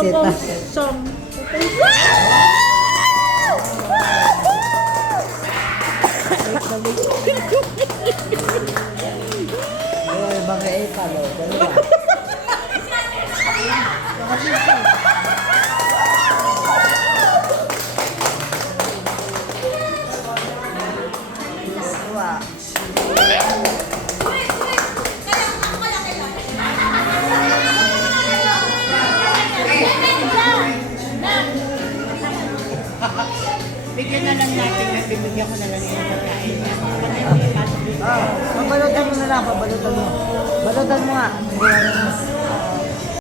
propose song. Oy, mga ipalo, dalawa. Bigyan na lang natin na bibigyan ko na lang yung pagkain. Pabalutan mo na lang, pabalutan mo. Balutan mo nga.